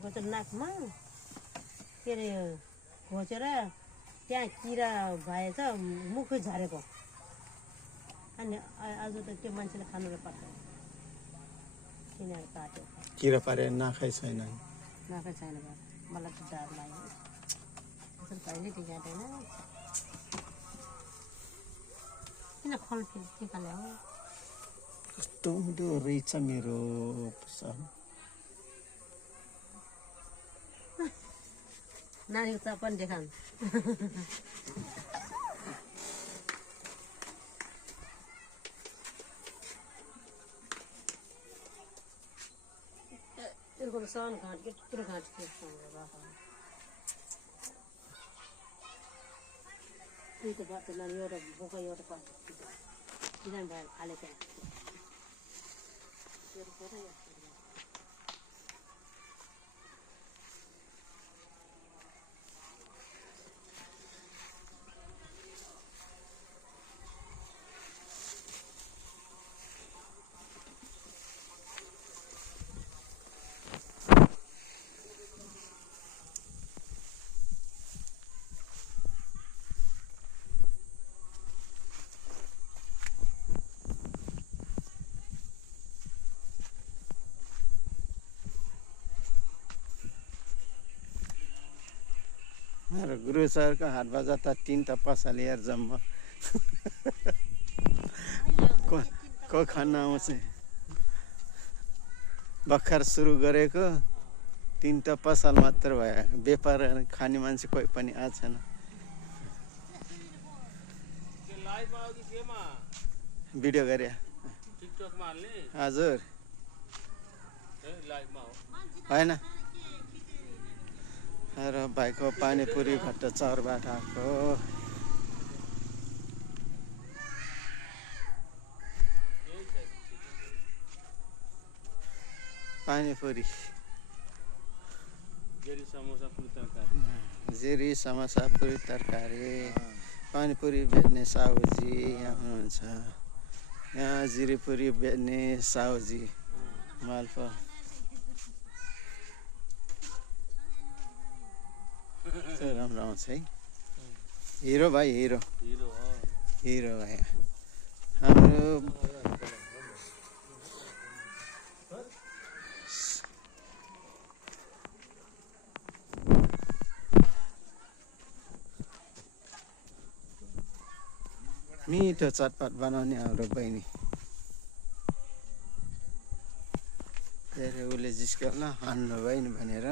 घोचेर नाकमा के अरे घोचेर त्यहाँ किरा भएछ मुखै झरेको अनि आज त त्यो मान्छेले खानुलाई पर्दैन किनेर काट्यो किरा पारे नाखै छैन नाकै छैन मलाई त डर लाग्यो कहिले त्यो जाँदैन किन फल्थ्यो निकाल्यो हो कस्तो हुँदो रहेछ मेरो पसल नानीको त पनि देखाउँ यसको त सन घाँट यत्रो घाँट त्यही त बाटो नानी एउटा बोका एउटा पास किन भएर खाले त्यहाँ मेरो गुरु सरको हाट बजार त 3 त पसल यार जम्मा को खान आउँछ भर्खर सुरु गरेको 3 त पसल मात्र भयो व्यापार खाने मान्छे कोही पनि आएको छैन भिडियो गरे टिकटकमा हाल्ने हजुर लाइभमा हो हैन र भाइको पानीपुरी भट्ट चौरबाट आएको पानीपुरी जेरी समोसा पुरी तरकारी पानीपुरी बेच्ने साहुजी यहाँ हुनुहुन्छ यहाँ जिरीपुरी बेच्ने साहुजी मालपा राम्रो आउँछ है हिरो भाइ हिरो भाइ हाम्रो मिठो चटपट बनाउने हाम्रो बहिनी धेरै उसले जिस्क्यो होला हान्नु बहिनी भनेर